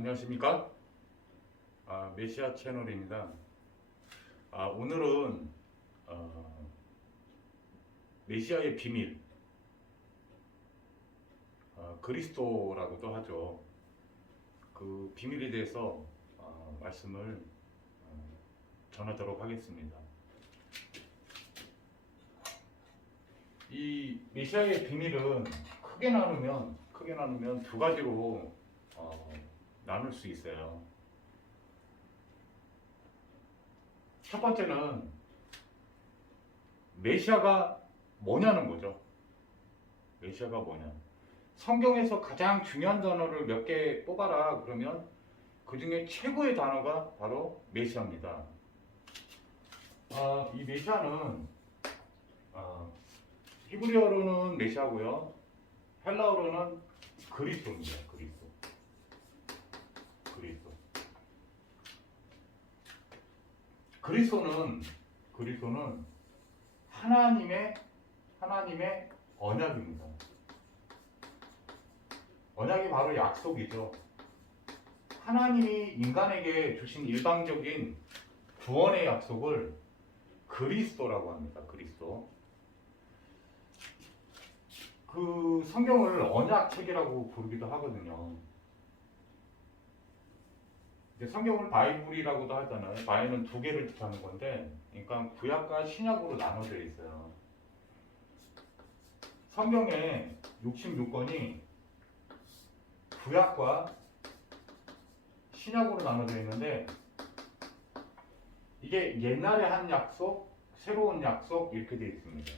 안녕하십니까? 메시아 채널입니다. 오늘은 메시아의 비밀, 그리스도라고도 하죠. 그 비밀에 대해서 말씀을 전하도록 하겠습니다. 이 메시아의 비밀은 크게 나누면 두 가지로 나눌 수 있어요. 첫 번째는 메시아가 뭐냐는 거죠. 메시아가 뭐냐. 성경에서 가장 중요한 단어를 몇 개 뽑아라 그러면 그 중에 최고의 단어가 바로 메시아입니다. 이 메시아는 히브리어로는 메시아고요. 헬라어로는 그리스도입니다. 그리스도는 하나님의 언약입니다. 언약이 바로 약속이죠. 하나님이 인간에게 주신 일방적인 구원의 약속을 그리스도라고 합니다. 그리스도. 그 성경을 언약책이라고 부르기도 하거든요. 성경을 바이블이라고도 하잖아요. 바이는 두 개를 뜻하는 건데, 그러니까 구약과 신약으로 나눠져 있어요. 성경에 66권이 구약과 신약으로 나눠져 있는데, 이게 옛날에 한 약속, 새로운 약속 이렇게 되어 있습니다.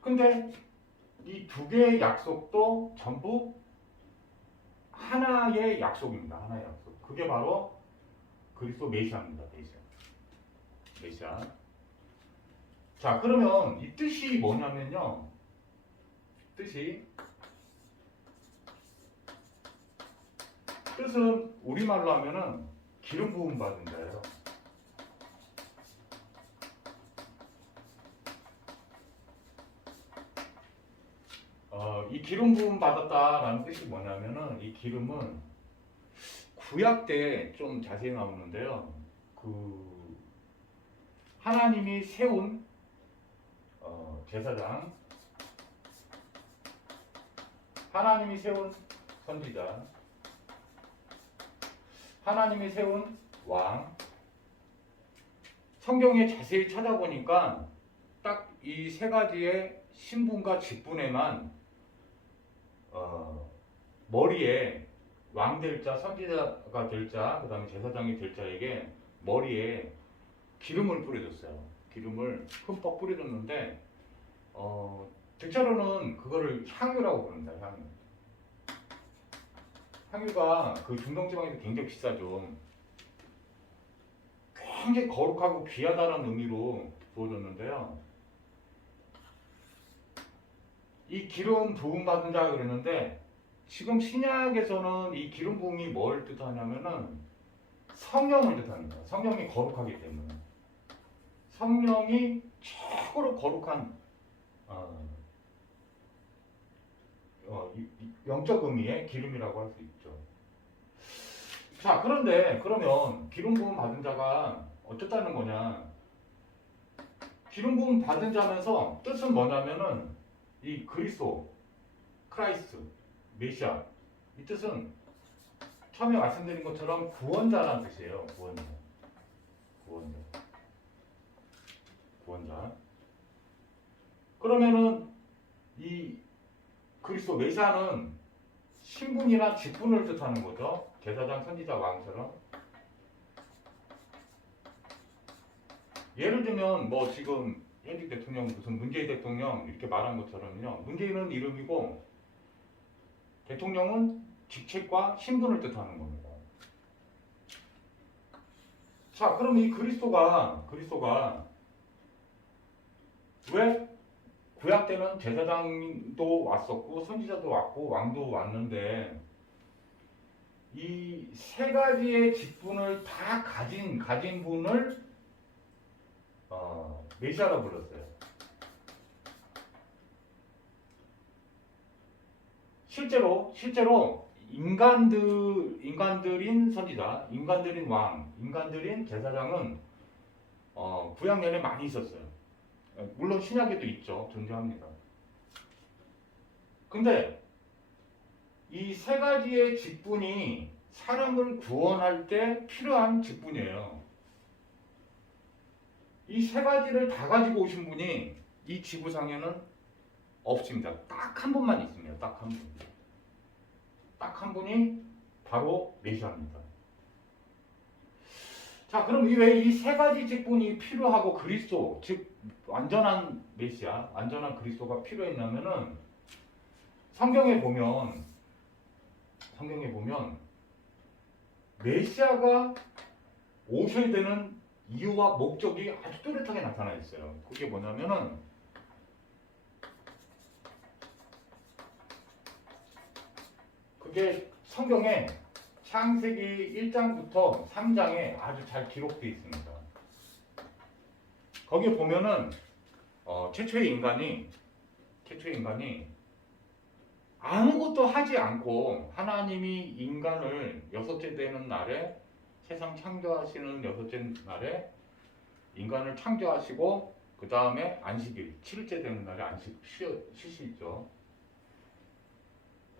근데 이 두 개의 약속도 전부 하나의 약속입니다. 하나의 약속. 그게 바로 그리스도 메시아입니다. 메시아. 자, 그러면 이 뜻이 뭐냐면요. 뜻은 우리말로 하면은 기름 부음 받은 자예요. 이 기름 부음 받았다라는 뜻이 뭐냐면은 이 기름은 구약 때 좀 자세히 나오는데요. 그 하나님이 세운 제사장, 하나님이 세운 선지자, 하나님이 세운 왕. 성경에 자세히 찾아보니까 딱 이 세 가지의 신분과 직분에만 머리에 왕 될 자, 선지자가 될 자, 그 다음에 제사장이 될 자에게 머리에 기름을 뿌려줬어요. 기름을 흠뻑 뿌려줬는데 대체로는 그거를 향유라고 부릅니다. 향유가 그 중동지방에서 굉장히 비싸죠. 굉장히 거룩하고 귀하다는 의미로 부어줬는데요. 이 기름 부음 받은 자 그러는데 지금 신약에서는 이 기름 부음이 뭘 뜻하냐면은 성령을 뜻합니다. 성령이 거룩하기 때문에 성령이 최고로 거룩한 영적 의미의 기름이라고 할 수 있죠. 자, 그런데 그러면 기름 부음 받은 자가 어쨌다는 거냐? 기름 부음 받은 자면서 뜻은 뭐냐면은 이 그리스도, 크라이스트, 메시아 이 뜻은 처음에 말씀드린 것처럼 구원자라는 뜻이에요. 구원자. 그러면은 이 그리스도 메시아는 신분이나 직분을 뜻하는 거죠. 제사장, 선지자, 왕처럼. 예를 들면 뭐 지금 현직 대통령 무슨 문재인 대통령 이렇게 말한 것처럼요. 문재인은 이름이고 대통령은 직책과 신분을 뜻하는 겁니다. 자, 그럼 이 그리스도가 왜 구약 때는 제사장도 왔었고 선지자도 왔고 왕도 왔는데 이 세 가지의 직분을 다 가진 분을 메시아라 불렀어요. 실제로 인간들인 선지자, 인간들인 왕, 인간들인 제사장은 구약 내내 많이 있었어요. 물론 신약에도 있죠. 존재합니다. 근데 이 세 가지의 직분이 사람을 구원할 때 필요한 직분이에요. 이 세 가지를 다 가지고 오신 분이 이 지구상에는 없습니다. 딱 한 분만 있습니다. 딱 한 분. 딱 한 분이 바로 메시아입니다. 자, 그럼 왜 이 세 가지 직분이 필요하고 그리스도, 즉 완전한 메시아, 완전한 그리스도가 필요했냐면은 성경에 보면 메시아가 오셔야 되는 이유와 목적이 아주 뚜렷하게 나타나 있어요. 그게 뭐냐면은 그게 성경에 창세기 1장부터 3장에 아주 잘 기록되어 있습니다. 거기에 보면은 최초의 인간이 아무것도 하지 않고 하나님이 인간을 여섯째 되는 날에 세상 창조하시는 여섯째 날에 인간을 창조하시고 그 다음에 안식일 7일째 되는 날에 안식 쉬시죠.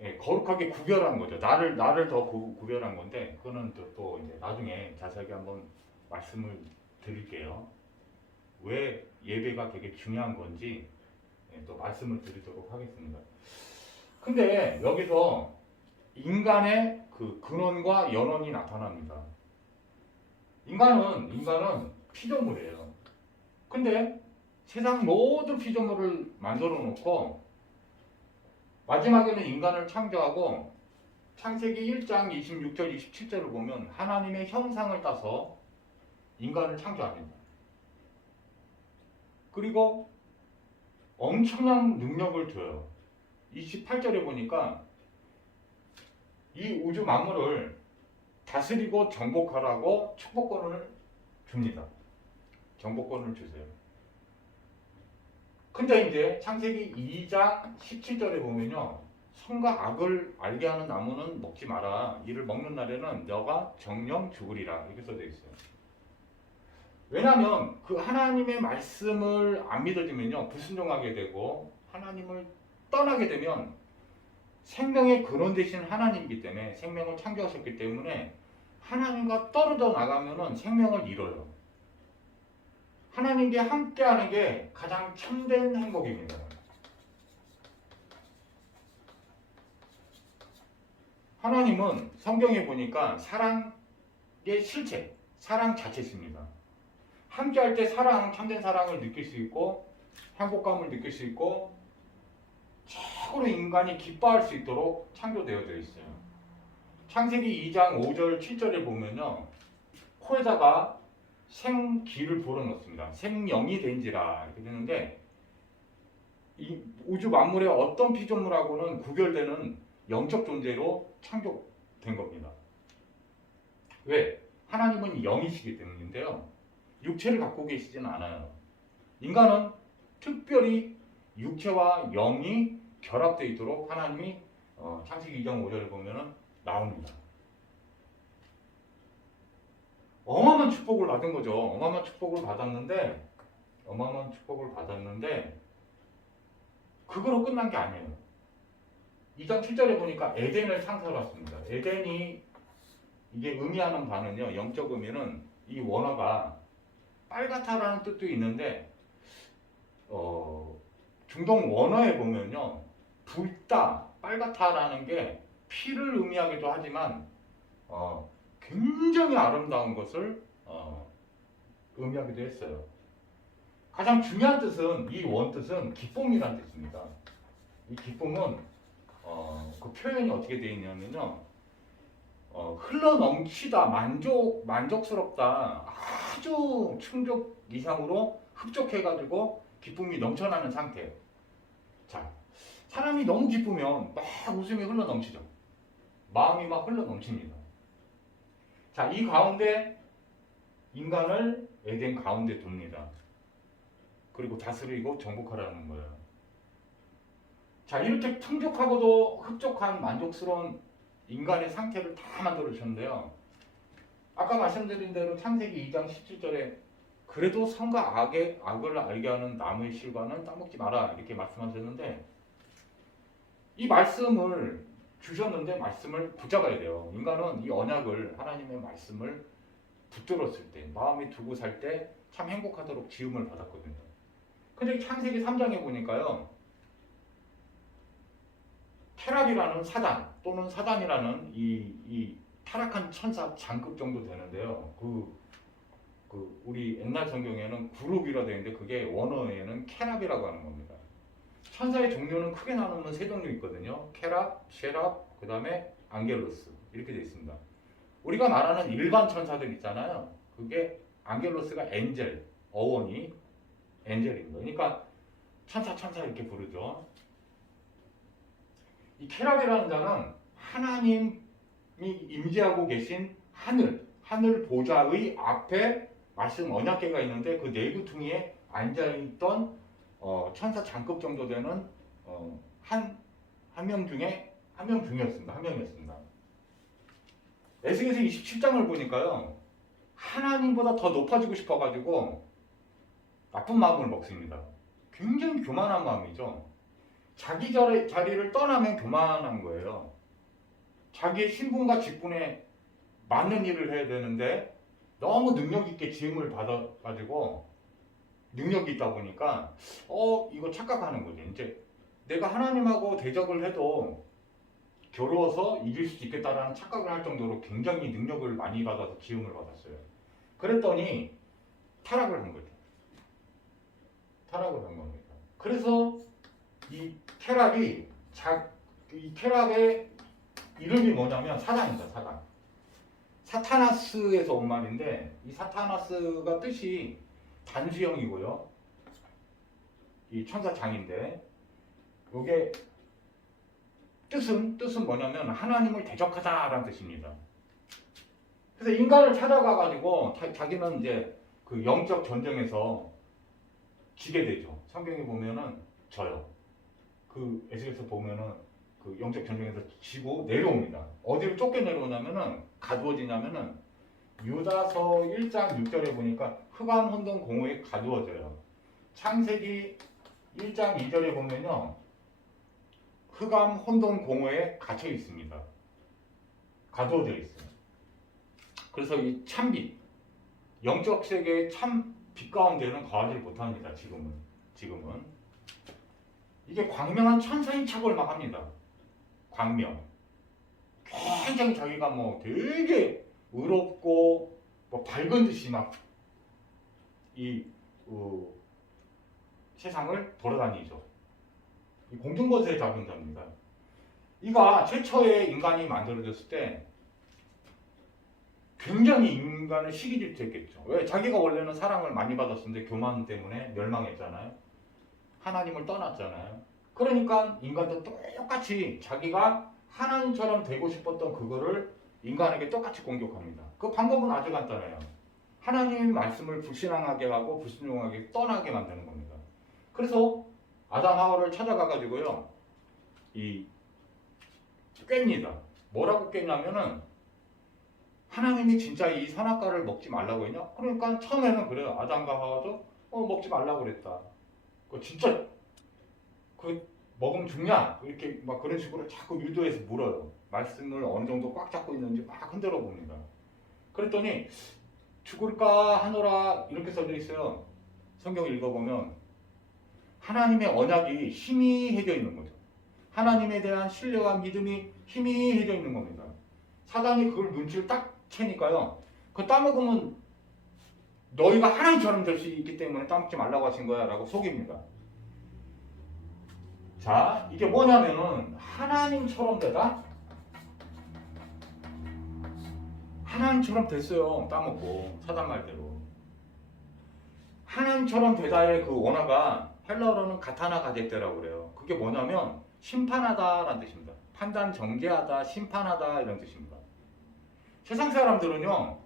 예, 거룩하게 구별한 거죠. 나를 더 구별한 건데 그거는 또 이제 나중에 자세하게 한번 말씀을 드릴게요. 왜 예배가 되게 중요한 건지 또 말씀을 드리도록 하겠습니다. 근데 여기서 인간의 그 근원과 연원이 나타납니다. 인간은 피조물이에요. 근데 세상 모든 피조물을 만들어 놓고 마지막에는 인간을 창조하고 창세기 1장 26절 27절을 보면 하나님의 형상을 따서 인간을 창조합니다. 그리고 엄청난 능력을 줘요. 28절에 보니까 이 우주 만물을 다스리고 정복하라고 축복권을 줍니다. 정복권을 주세요. 근데 이제 창세기 2장 17절에 보면요. 선과 악을 알게 하는 나무는 먹지 마라. 이를 먹는 날에는 너가 정령 죽으리라. 이렇게 써져 있어요. 왜냐하면 그 하나님의 말씀을 안 믿어지면요. 불순종하게 되고 하나님을 떠나게 되면 생명의 근원 되신 하나님이기 때문에 생명을 창조하셨기 때문에 하나님과 떨어져 나가면은 생명을 잃어요. 하나님께 함께하는 게 가장 참된 행복입니다. 하나님은 성경에 보니까 사랑의 실체, 사랑 자체십니다. 함께할 때 참된 사랑을 느낄 수 있고 행복감을 느낄 수 있고 최고로 인간이 기뻐할 수 있도록 창조되어져 있어요. 창세기 2장 5절 7절에 보면요. 코에다가 생기를 불어넣습니다. 생명이 된지라 이렇게 되는데 이 우주 만물의 어떤 피조물하고는 구별되는 영적 존재로 창조된 겁니다. 왜? 하나님은 영이시기 때문인데요. 육체를 갖고 계시지는 않아요. 인간은 특별히 육체와 영이 결합되어 있도록 하나님이 창세기 2장 5절에 보면은 나옵니다. 어마어마한 축복을 받은 거죠. 어마어마한 축복을 받았는데 그거로 끝난 게 아니에요. 2장 7절에 보니까 에덴을 창설했습니다. 에덴이 이게 의미하는 바는요. 영적 의미는 이 원어가 빨갛다라는 뜻도 있는데 중동 원어에 보면요. 붉다, 빨갛다라는 게 피를 의미하기도 하지만 굉장히 아름다운 것을 의미하기도 했어요. 가장 중요한 뜻은 이 원뜻은 기쁨이라는 뜻입니다. 이 기쁨은 그 표현이 어떻게 되어 있냐면요. 흘러넘치다, 만족스럽다, 아주 충족 이상으로 흡족해가지고 기쁨이 넘쳐나는 상태. 자, 사람이 너무 기쁘면 막 웃음이 흘러넘치죠. 마음이 막 흘러넘칩니다. 자, 이 가운데 인간을 에덴 가운데 둡니다. 그리고 다스리고 정복하라는 거예요. 자, 이렇게 풍족하고도 흡족한 만족스러운 인간의 상태를 다 만들어 주셨는데요. 아까 말씀드린 대로 창세기 2장 17절에 그래도 선과 악을 알게 하는 나무의 실과는 따먹지 마라 이렇게 말씀하셨는데, 이 말씀을 주셨는데 말씀을 붙잡아야 돼요. 인간은 이 언약을, 하나님의 말씀을 붙들었을 때, 마음에 두고 살 때 참 행복하도록 지음을 받았거든요. 근데 창세기 3장에 보니까요, 테랍이라는 사단 또는 사단이라는 이 타락한 천사 장급 정도 되는데요. 우리 옛날 성경에는 그룹이라 되어 있는데 그게 원어에는 케랍이라고 하는 겁니다. 천사의 종류는 크게 나누면 세 종류 있거든요. 케랍, 쉐랍, 그 다음에 안겔로스 이렇게 되어 있습니다. 우리가 말하는 일반 천사들 있잖아요. 그게 안겔로스가 엔젤, 어원이 엔젤입니다. 그러니까 천사 이렇게 부르죠. 이 케랍이라는 자는 하나님이 임재하고 계신 하늘 보좌의 앞에 말씀 언약궤가 있는데 그 내구퉁이에 앉아있던 천사 장급 정도 되는 한 명 중이었습니다. 한 명이었습니다. 에스겔서 27장을 보니까요, 하나님보다 더 높아지고 싶어가지고 나쁜 마음을 먹습니다. 굉장히 교만한 마음이죠. 자기 자리를 떠나면 교만한 거예요. 자기의 신분과 직분에 맞는 일을 해야 되는데 너무 능력 있게 지음을 받아가지고 능력이 있다 보니까 이거 착각하는 거죠. 이제 내가 하나님하고 대적을 해도 겨루어서 이길 수 있겠다라는 착각을 할 정도로 굉장히 능력을 많이 받아서 지음을 받았어요. 그랬더니 타락을 한 거죠. 타락을 한 겁니다. 그래서 이 케랍의 이름이 뭐냐면 사단입니다. 사단. 사타나스에서 온 말인데, 이 사타나스가 뜻이 단수형이고요. 이 천사장인데, 이게 뜻은 뭐냐면 하나님을 대적하다라는 뜻입니다. 그래서 인간을 찾아가가지고 자기는 이제 그 영적 전쟁에서 지게 되죠. 성경에 보면은 져요. 그 에스겔서 보면은 그 영적 전쟁에서 지고 내려옵니다. 어디를 쫓겨 내려오냐면은 가두어지냐면은 유다서 1장 6절에 보니까 흑암 혼돈 공허에 가두어져요. 창세기 1장 2절에 보면요, 흑암 혼돈 공허에 갇혀 있습니다. 가두어져 있어요. 그래서 이 참빛, 영적 세계의 참 빛 가운데는 거하지 못합니다. 지금은 이게 광명한 천사인 척을 막 합니다. 광명. 굉장히 자기가 뭐 되게 의롭고 뭐 밝은 듯이 막 이 세상을 돌아다니죠. 이 공중거세에 잡은 자입니다. 이가 최초의 인간이 만들어졌을 때 굉장히 인간을 시기 질투했겠죠. 왜? 자기가 원래는 사랑을 많이 받았는데 교만 때문에 멸망했잖아요. 하나님을 떠났잖아요. 그러니까 인간도 똑같이 자기가 하나님처럼 되고 싶었던 그거를 인간에게 똑같이 공격합니다. 그 방법은 아주 간단해요. 하나님의 말씀을 불신앙하게 하고 불순종하게 떠나게 만드는 겁니다. 그래서 아담 하와를 찾아가가지고요, 꿰니다. 뭐라고 꿰냐면은 하나님이 진짜 이 선악과를 먹지 말라고 했냐? 그러니까 처음에는 그래요. 아담과 하와도 먹지 말라고 그랬다. 진짜 먹으면 죽냐? 이렇게 막 그런 식으로 자꾸 유도해서 물어요. 말씀을 어느 정도 꽉 잡고 있는지 막 흔들어 봅니다. 그랬더니 죽을까 하노라 이렇게 써져 있어요. 성경을 읽어보면 하나님의 언약이 희미해져 있는 거죠. 하나님에 대한 신뢰와 믿음이 희미해져 있는 겁니다. 사단이 그걸 눈치를 딱 채니까요, 그거 따먹으면 너희가 하나님처럼 될 수 있기 때문에 따먹지 말라고 하신 거야 라고 속입니다. 자, 이게 뭐냐면은 하나님처럼 되다? 하나님처럼 됐어요. 따먹고, 사단 말대로. 하나님처럼 되다의 그 원어가 헬라어로는 가타나 가제테라고 그래요. 그게 뭐냐면 심판하다라는 뜻입니다. 판단 정죄하다, 심판하다 이런 뜻입니다. 세상 사람들은요,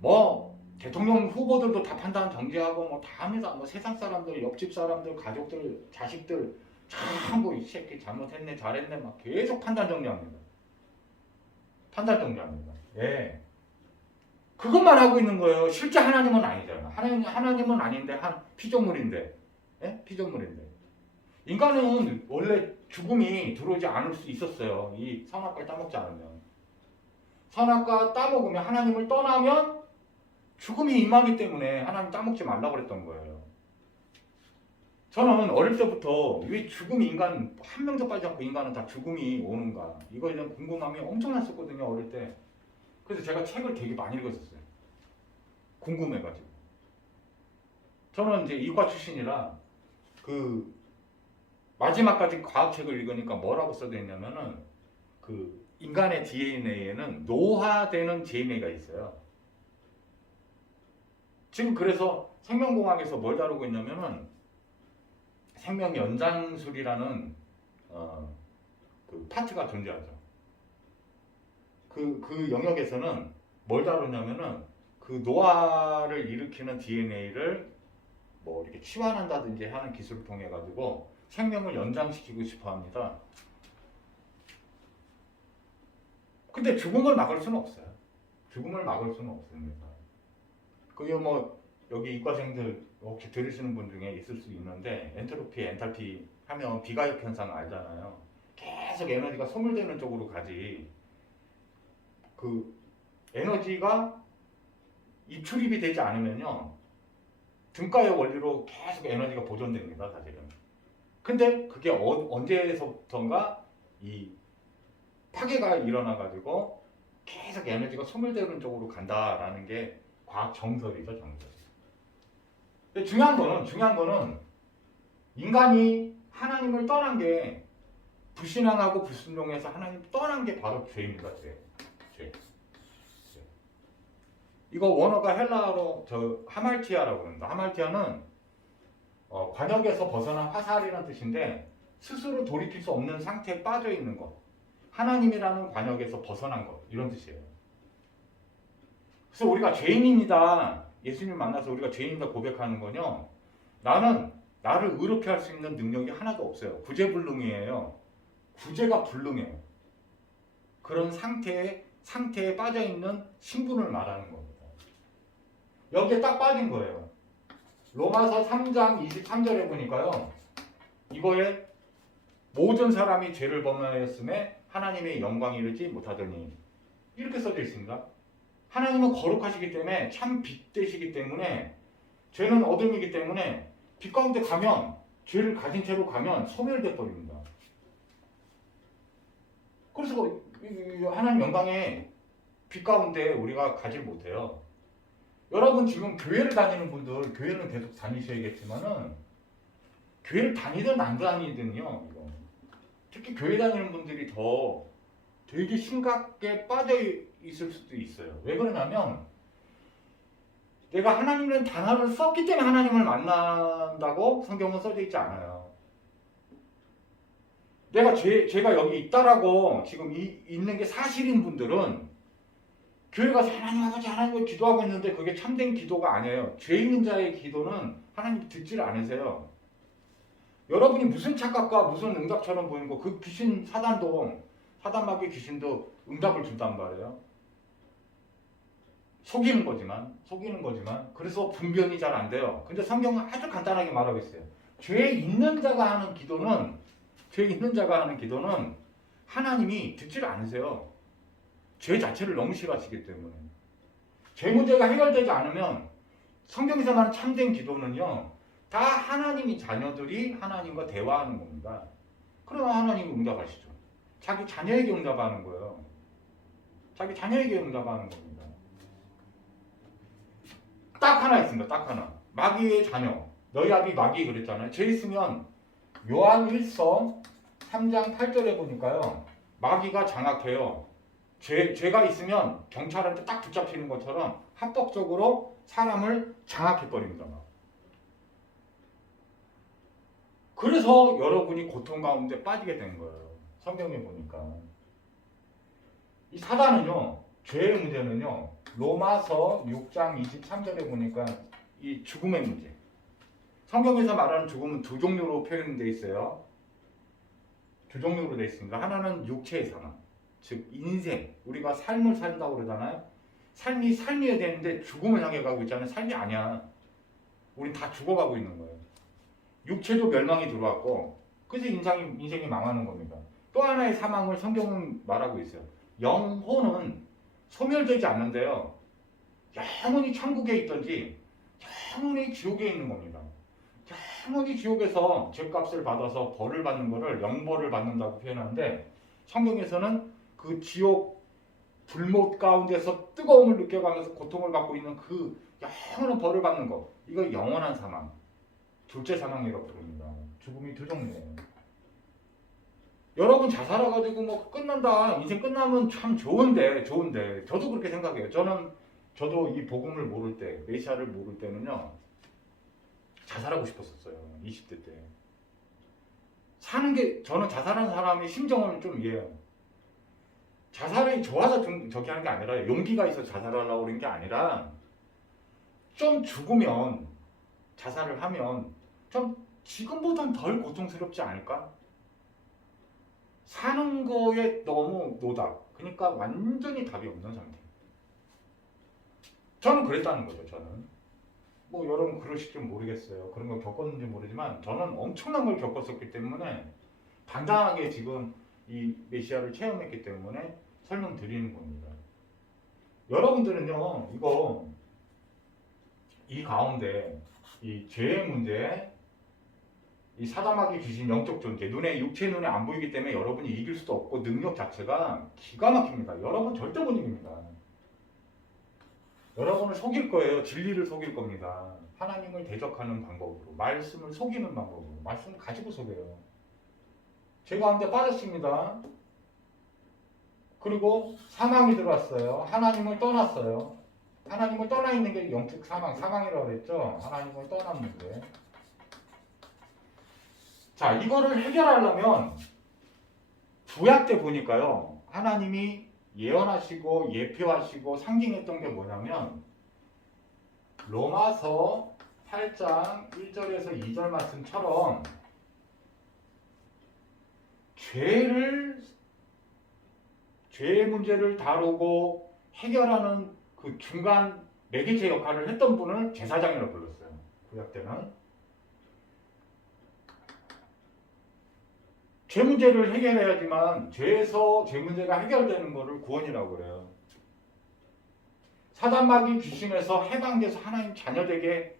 뭐 대통령 후보들도 다 판단 정죄하고 뭐 다 합니다. 뭐 세상 사람들, 옆집 사람들, 가족들, 자식들 전부 이 새끼 잘못했네, 잘했네 막 계속 판단 정죄합니다. 판단 정죄합니다. 예. 그것만 하고 있는 거예요. 실제 하나님은 아니잖아. 하나님은 아닌데 피조물인데. 예? 피조물인데. 인간은 원래 죽음이 들어오지 않을 수 있었어요. 이 선악과를 따먹지 않으면. 선악과 따먹으면 하나님을 떠나면 죽음이 임하기 때문에 하나님 따먹지 말라고 그랬던 거예요. 저는 어릴 때부터 왜 죽음이 인간 한 명도 빠지지 않고 인간은 다 죽음이 오는가 이거에 대한 궁금함이 엄청났었거든요. 어릴 때. 그래서 제가 책을 되게 많이 읽었었어요. 궁금해가지고. 저는 이제 이과 출신이라 그 마지막까지 과학책을 읽으니까 뭐라고 써져 있냐면은 그 인간의 DNA에는 노화되는 DNA가 있어요. 지금 그래서 생명공학에서 뭘 다루고 있냐면은 생명 연장술이라는 그 파트가 존재하죠. 그 영역에서는 뭘 다루냐면은 그 노화를 일으키는 DNA를 뭐 이렇게 치환한다든지 하는 기술을 통해 가지고 생명을 연장시키고 싶어 합니다. 근데 죽음을 막을 수는 없어요. 죽음을 막을 수는 없습니다. 그게 뭐 여기 이과생들 혹시 들으시는 분 중에 있을 수 있는데 엔트로피, 엔탈피 하면 비가역 현상 알잖아요. 계속 에너지가 소멸되는 쪽으로 가지. 그 에너지가 입출입이 되지 않으면요. 등가의 원리로 계속 에너지가 보존됩니다, 사실은. 근데 그게 언제서부턴가 이 파괴가 일어나가지고 계속 에너지가 소멸되는 쪽으로 간다라는 게 과학 정설이죠, 정설. 근데 중요한 거는 인간이 하나님을 떠난 게 불신앙하고 불순종해서 하나님 떠난 게 바로 죄입니다, 죄. 이거 원어가 헬라어로 하말티아라고 합니다. 하말티아는 관역에서 벗어난 화살이라는 뜻인데 스스로 돌이킬 수 없는 상태에 빠져 있는 것. 하나님이라는 관역에서 벗어난 것 이런 뜻이에요. 그래서 우리가 죄인입니다. 예수님 만나서 우리가 죄인이다 고백하는 건요. 나는 나를 의롭게 할 수 있는 능력이 하나도 없어요. 구제불능이에요. 구제가 불능해요. 그런 상태에 빠져 있는 신분을 말하는 겁니다. 여기에 딱 빠진 거예요. 로마서 3장 23절에 보니까요. 이거에 모든 사람이 죄를 범하였음에 하나님의 영광이 이르지 못하더니 이렇게 써져 있습니다. 하나님은 거룩하시기 때문에 참 빛 되시기 때문에 죄는 어둠이기 때문에 빛 가운데 가면 죄를 가진 채로 가면 소멸돼 버립니다. 그래서 하나님 영광의 빛 가운데 우리가 가지 못해요. 여러분 지금 교회를 다니는 분들 교회는 계속 다니셔야겠지만은 교회를 다니든 안 다니든요. 특히 교회 다니는 분들이 더 되게 심각하게 빠져 있을 수도 있어요. 왜 그러냐면 내가 하나님이라는 단어를 썼기 때문에 하나님을 만난다고 성경은 써져 있지 않아요. 제가 여기 있다라고 지금 있는 게 사실인 분들은 교회 가서 하나님 아버지 하나님을 기도하고 있는데 그게 참된 기도가 아니에요. 죄 있는 자의 기도는 하나님 듣지를 않으세요. 여러분이 무슨 착각과 무슨 응답처럼 보이는 거 그 귀신 사단마귀 귀신도 응답을 준단 말이에요. 속이는 거지만 그래서 분별이 잘 안 돼요. 근데 성경은 아주 간단하게 말하고 있어요. 죄 있는 자가 하는 기도는 하나님이 듣지를 않으세요. 죄 자체를 너무 싫어하시기 때문에. 죄 문제가 해결되지 않으면 성경에서 말하는 참된 기도는요. 다 하나님이 자녀들이 하나님과 대화하는 겁니다. 그러면 하나님이 응답하시죠. 자기 자녀에게 응답하는 거예요. 자기 자녀에게 응답하는 겁니다. 딱 하나 있습니다. 딱 하나. 마귀의 자녀. 너희 아비 마귀 그랬잖아요. 죄 있으면 요한 1서 3장 8절에 보니까요. 마귀가 장악해요. 죄가 있으면 경찰한테 딱 붙잡히는 것처럼 합법적으로 사람을 장악해버립니다. 그래서 여러분이 고통 가운데 빠지게 된 거예요. 성경에 보니까. 이 사단은요. 죄의 문제는요. 로마서 6장 23절에 보니까 이 죽음의 문제. 성경에서 말하는 죽음은 두 종류로 표현되어 있어요. 두 종류로 되어 있습니다. 하나는 육체의 사망. 즉 인생, 우리가 삶을 산다고 그러잖아요. 삶이어야 되는데 죽음을 향해 가고 있잖아요. 삶이 아니야. 우린 다 죽어가고 있는 거예요. 육체도 멸망이 들어왔고, 그래서 인생이 망하는 겁니다. 또 하나의 사망을 성경은 말하고 있어요. 영혼은 소멸되지 않는데요. 영원히 천국에 있든지 영원히 지옥에 있는 겁니다. 영원히 지옥에서 죄값을 받아서 벌을 받는 것을 영벌을 받는다고 표현하는데, 성경에서는 그 지옥 불못 가운데서 뜨거움을 느껴가면서 고통을 받고 있는 그 영원한 벌을 받는 것, 이거 영원한 사망, 둘째 사망이라고 부릅니다. 죽음이 두 종류예요. 여러분 자살해가지고 뭐 끝난다, 인생 끝나면 참 좋은데 저도 그렇게 생각해요. 저도 이 복음을 모를 때, 메시아를 모를 때는요, 자살하고 싶었었어요. 20대 때. 저는 자살하는 사람의 심정을 좀 이해해요. 자살이 좋아서 저기 하는 게 아니라, 용기가 있어서 자살하려고 그런 게 아니라, 좀 죽으면, 자살을 하면 좀 지금보단 덜 고통스럽지 않을까? 사는 거에 너무 노답. 그러니까 완전히 답이 없는 상태. 저는 그랬다는 거죠. 저는 뭐 여러분 그러실지 모르겠어요. 그런 걸 겪었는지 모르지만 저는 엄청난 걸 겪었었기 때문에 당당하게 지금 이 메시아를 체험했기 때문에 설명드리는 겁니다. 여러분들은요, 이 가운데 이 죄의 문제, 이 사단마귀 귀신 영적 존재, 육체 눈에 안 보이기 때문에 여러분이 이길 수도 없고, 능력 자체가 기가 막힙니다. 여러분 절대 못 이깁니다. 여러분을 속일 거예요. 진리를 속일 겁니다. 하나님을 대적하는 방법으로, 말씀을 속이는 방법으로, 말씀을 가지고 속여요. 죄 가운데 빠졌습니다. 그리고 사망이 들어왔어요. 하나님을 떠났어요. 하나님을 떠나 있는 게 영적 사망이라고 그랬죠. 하나님을 떠난 문제. 자, 이거를 해결하려면 구약 때 보니까요, 하나님이 예언하시고 예표하시고 상징했던 게 뭐냐면, 로마서 8장 1절에서 2절 말씀처럼 죄의 문제를 다루고 해결하는 그 중간 매개체 역할을 했던 분을 제사장이라고 불렀어요. 구약 때는. 죄 문제를 해결해야지만 죄 문제가 해결되는 것을 구원이라고 그래요. 사단마귀 귀신에서 해방돼서 하나님 자녀되게,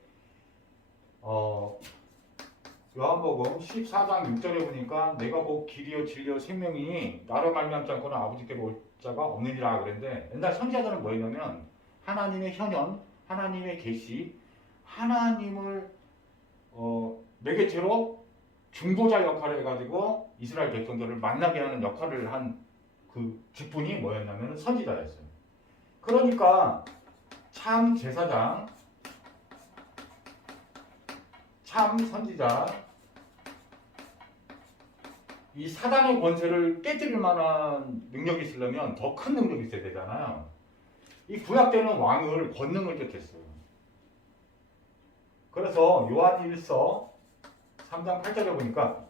요한복음 14장 6절에 보니까 내가 곧 길이요 진리요 생명이니 나로 말미암지 않고는 아버지께로 올 자가 없느니라 그랬는데, 옛날 선지자들은 뭐였냐면 하나님의 현현, 하나님의 계시, 하나님을 매개체로 중보자 역할을 해가지고 이스라엘 백성들을 만나게 하는 역할을 한 그 직분이 뭐였냐면 선지자였어요. 그러니까 참 제사장, 참 선지자, 이 사단의 권세를 깨뜨릴 만한 능력이 있으려면 더 큰 능력이 있어야 되잖아요. 이 구약 때는 왕을 권능을 뜻했어요. 그래서 요한 1서 3장 8절에 보니까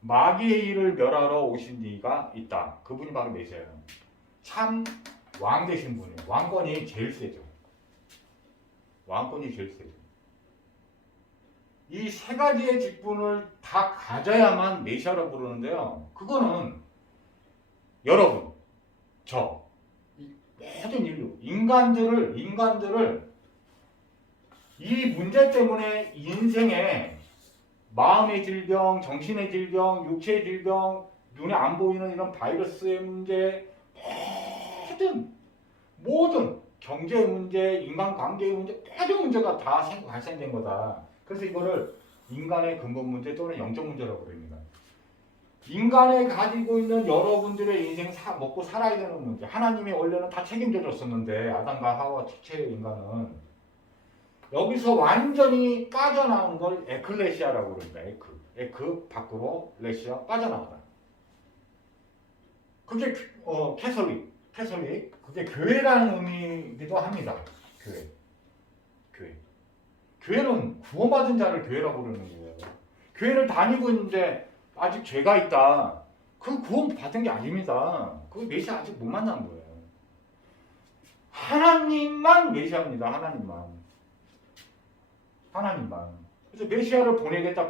마귀의 일을 멸하러 오신 이가 있다. 그분이 바로 메시아예요. 참 왕 되신 분이에요. 왕권이 제일 세죠. 왕권이 제일 세죠. 이 세 가지의 직분을 다 가져야만 메시아로 부르는데요. 그거는 여러분, 모든 인류, 인간들을 이 문제 때문에 인생에 마음의 질병, 정신의 질병, 육체의 질병, 눈에 안 보이는 이런 바이러스의 문제, 모든 경제 문제, 인간관계의 문제, 모든 문제가 다 발생된 거다. 그래서 이거를 인간의 근본 문제 또는 영적 문제라고 부릅니다. 인간이 가지고 있는 여러분들의 인생 먹고 살아야 되는 문제, 하나님이 원래는 다 책임져 줬었는데, 아담과 하와 첫째 인간은 여기서 완전히 빠져나온 걸 에클레시아라고 그럽니다. 에크 밖으로, 레시아 빠져나오다. 그게 캐서릭, 그게 교회라는 의미이기도 합니다. 교회는 구원받은 자를 교회라고 부르는 거예요. 교회를 다니고 있는데 아직 죄가 있다, 그 구원 받은 게 아닙니다. 그 메시아 아직 못 만난 거예요. 하나님만 메시아입니다. 하나님만. 그래서 메시아를 보내겠다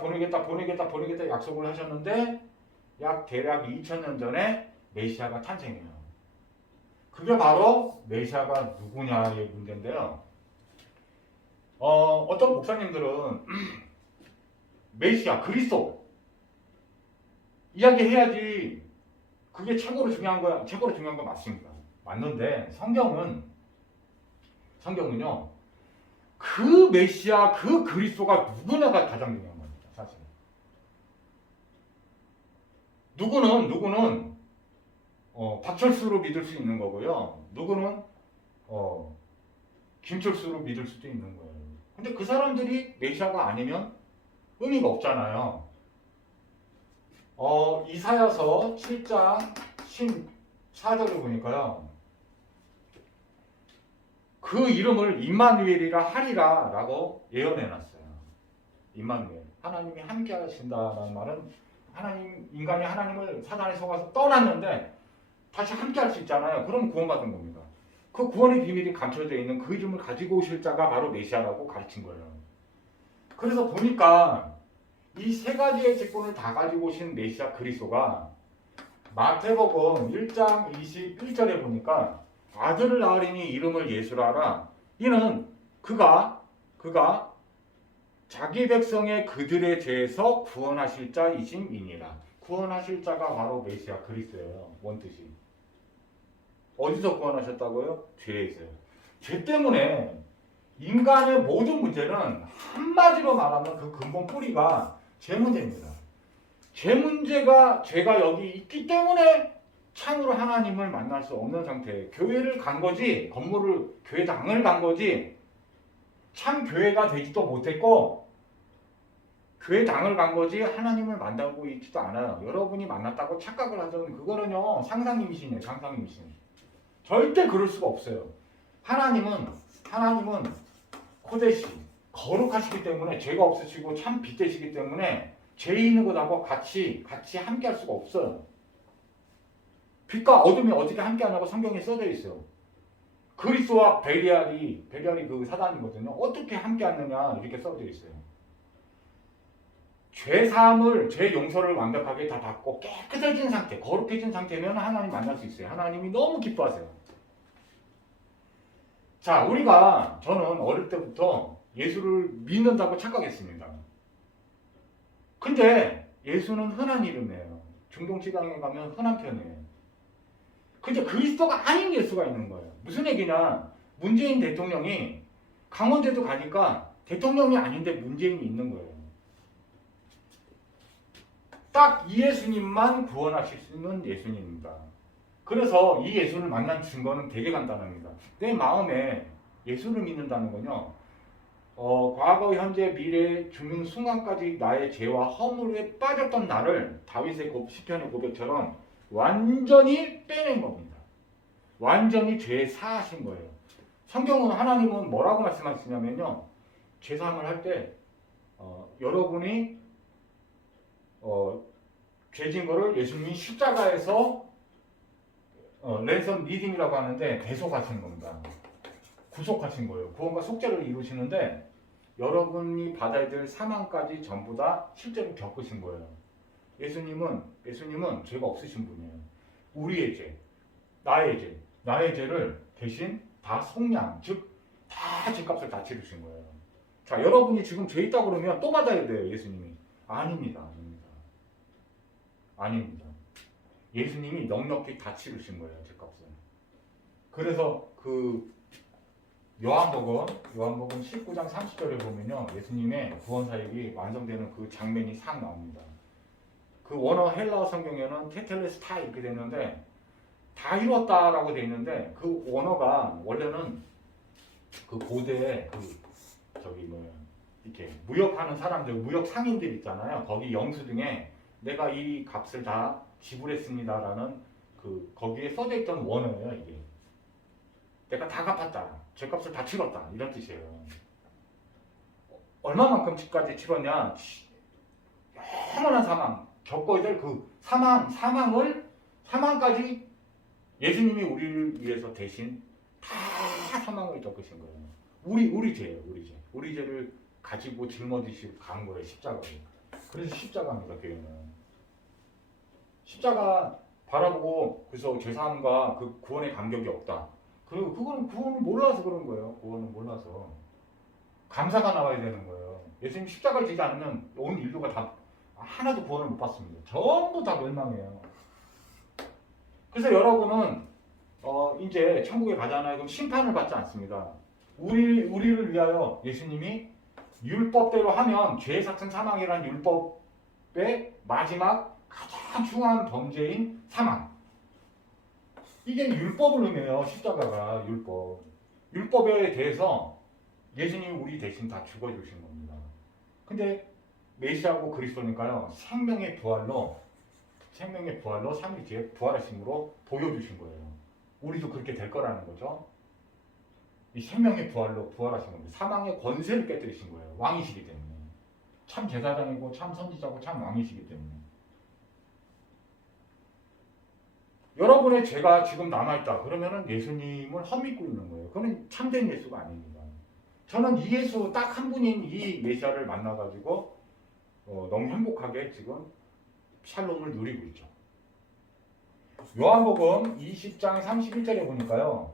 약속을 하셨는데 약 대략 2000년 전에 메시아가 탄생해요. 그게 바로 메시아가 누구냐의 문제인데요. 어떤 목사님들은 메시아, 그리스도 이야기해야지 그게 최고로 중요한 거야. 최고로 중요한 건 맞습니다. 맞는데 성경은요. 그 메시아, 그 그리스도가 누구냐가 가장 중요한 겁니다. 사실. 누구는 박철수로 믿을 수 있는 거고요. 누구는 김철수로 믿을 수도 있는 거예요. 근데 그 사람들이 메시아가 아니면 의미가 없잖아요. 이사야서 7장 14절을 보니까요. 그 이름을 임마누엘이라 하리라 라고 예언해놨어요. 임마누엘. 하나님이 함께 하신다는 말은 인간이 하나님을 사단에 속아서 떠났는데 다시 함께 할 수 있잖아요. 그럼 구원받은 겁니다. 그 구원의 비밀이 감춰져 있는 그 이름을 가지고 오실 자가 바로 메시아라고 가르친 거예요. 그래서 보니까 이 세 가지의 직분을 다 가지고 오신 메시아 그리스도가 마태복음 1장 21절에 보니까 아들을 낳으리니 이름을 예수라 하라. 이는 그가 자기 백성의 그들의 죄에서 구원하실 자이심이니라. 구원하실 자가 바로 메시아 그리스도예요. 원뜻이. 어디서 구원하셨다고요? 죄에서요. 죄 때문에 인간의 모든 문제는 한마디로 말하면 그 근본 뿌리가 죄 문제입니다. 죄가 여기 있기 때문에 참으로 하나님을 만날 수 없는 상태. 교회를 간 거지, 교회당을 간 거지, 참 교회가 되지도 못했고, 교회당을 간 거지, 하나님을 만나고 있지도 않아요. 여러분이 만났다고 착각을 하던 그거는요, 상상임신이에요, 상상임신. 절대 그럴 수가 없어요. 하나님은 코데시, 거룩하시기 때문에 죄가 없으시고 참 빛되시기 때문에 죄 있는 것하고 같이 함께 할 수가 없어요. 빛과 어둠이 어떻게 함께 하냐고 성경에 써져 있어요. 그리스도와 벨리알이 그 사단이거든요. 어떻게 함께 하느냐 이렇게 써져 있어요. 죄 사함을, 죄 용서를 완벽하게 다 받고 깨끗해진 상태, 거룩해진 상태면 하나님 만날 수 있어요. 하나님이 너무 기뻐하세요. 자, 저는 어릴 때부터 예수를 믿는다고 착각했습니다. 근데 예수는 흔한 이름이에요. 중동시장에 가면 흔한 편이에요. 근데 그리스도가 아닌 예수가 있는 거예요. 무슨 얘기냐? 문재인 대통령이 강원도도 가니까 대통령이 아닌데 문재인이 있는 거예요. 딱 이 예수님만 구원하실 수 있는 예수님입니다. 그래서 이 예수를 만난 증거는 되게 간단합니다. 내 마음에 예수를 믿는다는 건요. 과거, 현재, 미래, 죽는 순간까지 나의 죄와 허물에 빠졌던 나를 다윗의 시편의 고백처럼 완전히 빼낸 겁니다. 완전히 죄 사하신 거예요. 성경은 하나님은 뭐라고 말씀하시냐면요. 죄사함을 할 때 여러분이 죄진 거를 예수님이 십자가에서 랜섬 리딩이라고 하는데 배속하시는 겁니다. 구속하신 거예요. 구원과 속죄를 이루시는데 여러분이 받아야 될 사망까지 전부 다 실제로 겪으신 거예요. 예수님은 죄가 없으신 분이에요. 우리의 죄, 나의 죄를 대신 다 속량, 즉 다 죄값을 다 치르신 거예요. 자, 여러분이 지금 죄 있다 그러면 또 받아야 돼요, 예수님이. 아닙니다. 예수님이 넉넉히 다 치르신 거예요, 죄값을. 그래서 요한복음 19장 30절에 보면요, 예수님의 구원 사역이 완성되는 그 장면이 싹 나옵니다. 그 원어 헬라어 성경에는 테텔레스타 이렇게 되는데 다 이뤘다라고 돼 있는데 그 원어가 원래는 그 고대에 이렇게 무역하는 사람들, 무역 상인들 있잖아요. 거기 영수증에 내가 이 값을 다 지불했습니다라는 거기에 써져 있던 원어예요, 이게. 내가 다 갚았다. 죄값을 다 치렀다. 이런 뜻이에요. 얼마만큼까지 치렀냐? 영원한 사망, 겪어야 될 그 사망까지 예수님이 우리를 위해서 대신 다 사망을 겪으신 거예요. 우리 죄예요, 우리 죄. 우리 죄를 가지고 짊어지시고 간 거예요, 십자가로. 그래서 십자가입니다, 교회는. 십자가 바라보고 그래서 죄사함과 그 구원의 간격이 없다. 그리고 그거는 구원을 몰라서 그런 거예요. 구원을 몰라서. 감사가 나와야 되는 거예요. 예수님 십자가를 지지 않으면 온 인류가 다 하나도 구원을 못 받습니다. 전부 다 멸망해요. 그래서 여러분은 이제 천국에 가잖아요. 그럼 심판을 받지 않습니다. 우리를 위하여 예수님이 율법대로 하면 죄 사천 사망이라는 율법의 마지막 가장 중요한 범죄인 사망. 이게 율법을 의미해요. 십자가가 율법. 율법에 대해서 예수님이 우리 대신 다 죽어주신 겁니다. 근데 메시아고 그리스도니까요. 생명의 부활로 3일 뒤에 부활하심으로 보여주신 거예요. 우리도 그렇게 될 거라는 거죠. 이 생명의 부활로 부활하신 겁니다. 사망의 권세를 깨뜨리신 거예요. 왕이시기 때문에. 참 제사장이고 참 선지자고 참 왕이시기 때문에. 여러분의 죄가 지금 남아있다. 그러면은 예수님을 헛믿고 있는 거예요. 그건 참된 예수가 아닙니다. 저는 이 예수 딱 한 분인 이 메시아를 만나가지고 너무 행복하게 지금 샬롬을 누리고 있죠. 요한복음 20장 31절에 보니까요.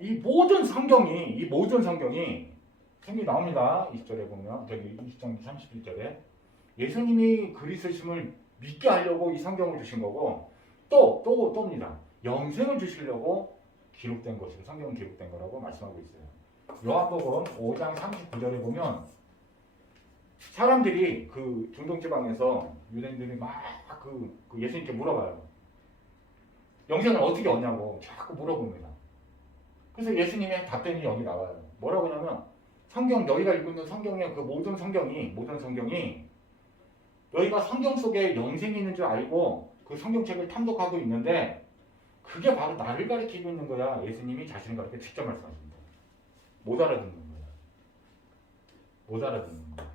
이 모든 성경이 생기 나옵니다. 20절에 보면 저기 20장 31절에 예수님이 그리스도심을 믿게 하려고 이 성경을 주신 거고 또입니다. 영생을 주시려고 기록된 것이고 성경은 기록된 거라고 말씀하고 있어요. 요한복음 5장 39절에 보면 사람들이 그 중동 지방에서 유대인들이 막 그 예수님께 물어봐요. 영생을 어떻게 얻냐고 자꾸 물어봅니다. 그래서 예수님의 답변이 여기 나와요. 뭐라고 하냐면 성경 너희가 읽고 있는 성경의 그 모든 성경이 너희가 성경 속에 영생이 있는 줄 알고 그 성경책을 탐독하고 있는데 그게 바로 나를 가리키고 있는 거야. 예수님이 자신을 가리켜 직접 말씀하십니다. 못 알아듣는 거예요.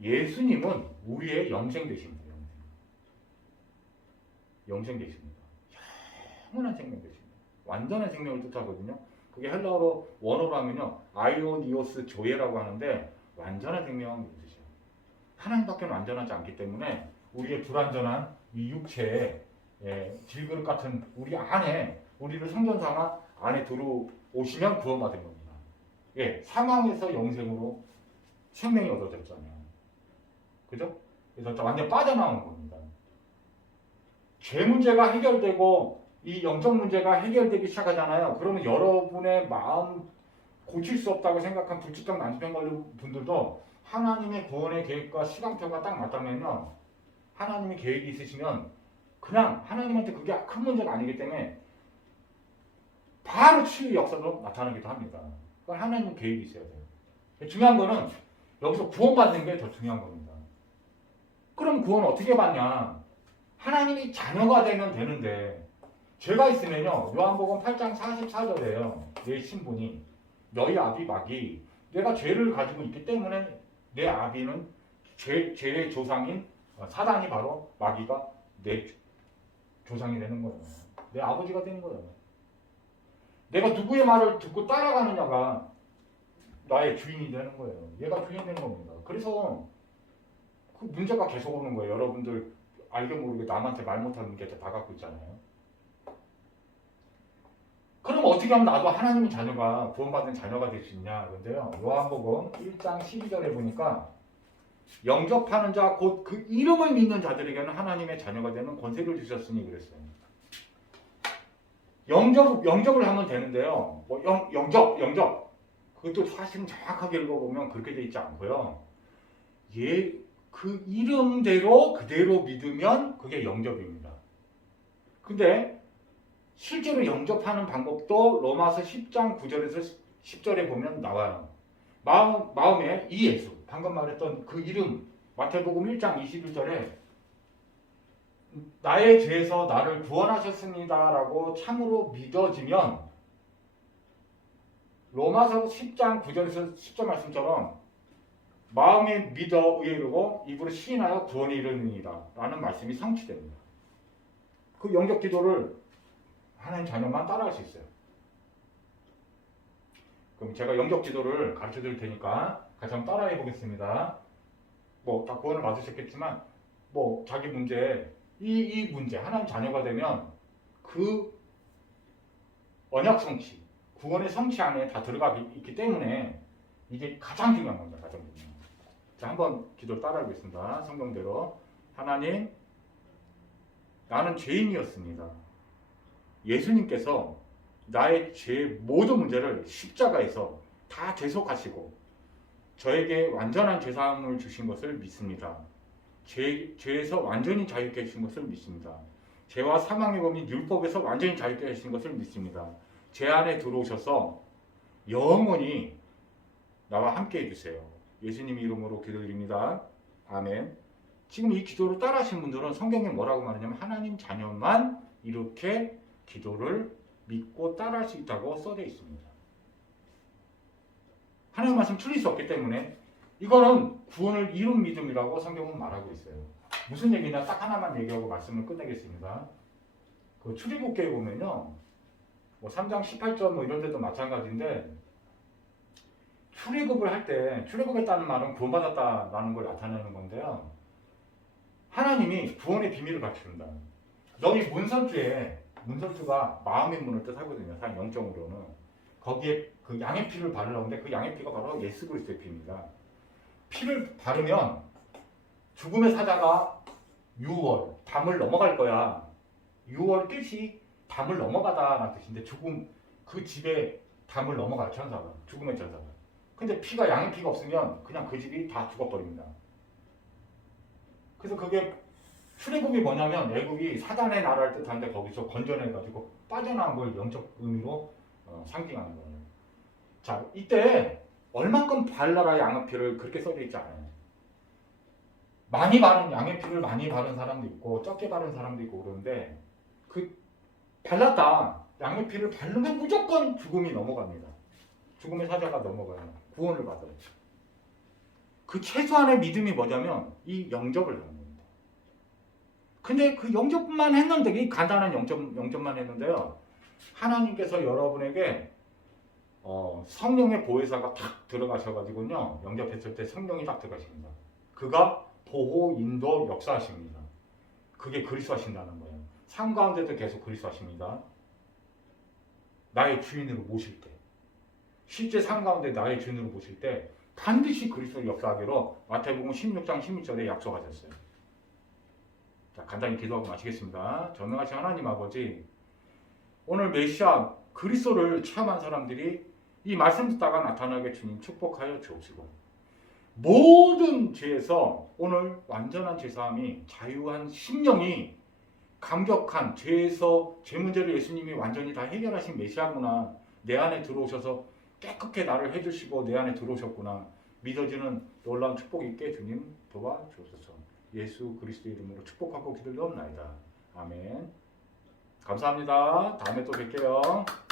예수님은 우리의 영생 되십니다. 영생 되십니다. 영원한 생명 되십니다. 완전한 생명을 뜻하거든요. 그게 헬라어로 원어로 하면요. 아이오니오스 조예라고 하는데 완전한 생명을 뜻이에요. 하나님밖에 완전하지 않기 때문에 우리의 불완전한 이 육체의 질그릇 같은 우리 안에 우리를 성전상화 안에 들어오시면 구원받은 겁니다. 사망에서 영생으로 생명이 얻어졌잖아요. 그죠? 그래서 완전 빠져나온 겁니다. 죄 문제가 해결되고 이 영적 문제가 해결되기 시작하잖아요. 그러면 여러분의 마음 고칠 수 없다고 생각한 불치병 난치병 걸린 분들도 하나님의 구원의 계획과 시간표가 딱 맞다면요. 하나님의 계획이 있으시면 그냥 하나님한테 그게 큰 문제가 아니기 때문에 바로 치유 역사로 나타나기도 합니다. 그건 하나님 계획이 있어야 돼요. 중요한 거는 여기서 구원받는 게 더 중요한 겁니다. 그럼 구원 어떻게 받냐? 하나님이 자녀가 되면 되는데 죄가 있으면요. 요한복음 8장 44절에요. 내 신분이 너희 아비 마귀 내가 죄를 가지고 있기 때문에 내 아비는 죄의 조상인 사단이 바로 마귀가 내 조상이 되는 거예요. 내 아버지가 되는 거예요. 내가 누구의 말을 듣고 따라가느냐가 나의 주인이 되는 거예요. 얘가 주인이 되는 겁니다. 그래서 그 문제가 계속 오는 거예요. 여러분들 알게 모르게 남한테 말 못하는 게 다 갖고 있잖아요. 그럼 어떻게 하면 나도 하나님의 자녀가 구원받은 자녀가 될 수 있냐? 그런데요. 요한복음 1장 12절에 보니까 영접하는 자 곧 그 이름을 믿는 자들에게는 하나님의 자녀가 되는 권세를 주셨으니 그랬어요. 영접을 하면 되는데요. 영접. 그것도 사실은 정확하게 읽어보면 그렇게 돼 있지 않고요. 그 이름대로 그대로 믿으면 그게 영접입니다. 근데 실제로 영접하는 방법도 로마서 10장 9절에서 10절에 보면 나와요. 마음에 이 예수, 방금 말했던 그 이름, 마태복음 1장 21절에 나의 죄에서 나를 구원하셨습니다라고 참으로 믿어지면 로마서 10장 9절에서 10절 말씀처럼 마음에 믿어 의롭고 입으로 시인하여 구원에 이르느니라 라는 말씀이 성취됩니다. 그 영접 기도를 하나님 자녀만 따라할 수 있어요. 그럼 제가 영접 기도를 가르쳐 드릴 테니까 같이 한번 따라해 보겠습니다. 뭐 다 구원을 받으셨겠지만 뭐 자기 문제 이 문제 하나님 자녀가 되면 그 언약 성취 구원의 성취 안에 다 들어가 있기 때문에 이게 가장 중요한 겁니다. 가장 중요한. 자, 한번 기도 따라해 보겠습니다. 성경대로. 하나님, 나는 죄인이었습니다. 예수님께서 나의 죄 모든 문제를 십자가에서 다 대속하시고 저에게 완전한 죄사함을 주신 것을 믿습니다. 죄에서 완전히 자유케 해주신 것을 믿습니다. 죄와 사망의 범인 율법에서 완전히 자유케 해주신 것을 믿습니다. 제 안에 들어오셔서 영원히 나와 함께 해주세요. 예수님 이름으로 기도드립니다. 아멘. 지금 이 기도를 따라 하신 분들은 성경에 뭐라고 말하냐면 하나님 자녀만 이렇게 기도를 믿고 따라 할 수 있다고 써져 있습니다. 하나님 말씀 틀릴 수 없기 때문에 이거는 구원을 이룬 믿음이라고 성경은 말하고 있어요. 무슨 얘기냐 딱 하나만 얘기하고 말씀을 끝내겠습니다. 그 출애굽기에 보면요. 뭐 3장 18절 뭐 이런 데도 마찬가지인데 출애굽을 할 때 출애굽했다는 말은 구원받았다라는 걸 나타내는 건데요. 하나님이 구원의 비밀을 갖춘다. 너희 문설주가 마음의 문을 뜻하거든요. 사실 영적으로는 거기에 그 양의 피를 바르려는데 그 양의 피가 바로 예수 그리스도의 피입니다. 피를 바르면 죽음의 사자가 6월 담을 넘어갈 거야. 6월 뜻이 담을 넘어가다라는 뜻인데 죽음 그 집에 담을 넘어가 천사가 죽음의 천사가. 근데 피가 양의 피가 없으면 그냥 그 집이 다 죽어버립니다. 그래서 그게 출애굽이 뭐냐면 애굽이 사단의 나라를 뜻하는데 거기서 건져내가지고 빠져나온 걸 영적 의미로 상징하는 거예요. 자, 이때 얼만큼 발라라 양의 피를 그렇게 써져 있지 않아요. 많이 바른 양의 피를 많이 바른 사람도 있고 적게 바른 사람도 있고 그런데 그 발랐다 양의 피를 바르면 무조건 죽음이 넘어갑니다. 죽음의 사자가 넘어가요. 구원을 받아요. 그 최소한의 믿음이 뭐냐면 이 영접을 하는 겁니다. 근데 그 영접만 했는데 이 간단한 영접만 했는데요. 하나님께서 여러분에게 성령의 보혜사가 탁 들어가셔가지고요. 영접했을 때 성령이 딱 들어가십니다. 그가 보호, 인도, 역사하십니다. 그게 그리스도 하신다는 거예요. 삶 가운데도 계속 그리스도 하십니다. 나의 주인으로 모실 때 실제 삶 가운데 나의 주인으로 모실 때 반드시 그리스도를 역사하기로 마태복음 16장 16절에 약속하셨어요. 자, 간단히 기도하고 마치겠습니다. 전능하신 하나님 아버지, 오늘 메시아 그리스도를 체험한 사람들이 이 말씀 듣다가 나타나게 주님 축복하여 주옵시고 모든 죄에서 오늘 완전한 죄사함이 자유한 심령이 감격한 죄에서 죄 문제를 예수님이 완전히 다 해결하신 메시아구나 내 안에 들어오셔서 깨끗게 나를 해주시고 내 안에 들어오셨구나 믿어지는 놀라운 축복 있게 주님 도와주옵소서. 예수 그리스도 이름으로 축복하고 기도드리옵나이다. 아멘. 감사합니다. 다음에 또 뵐게요.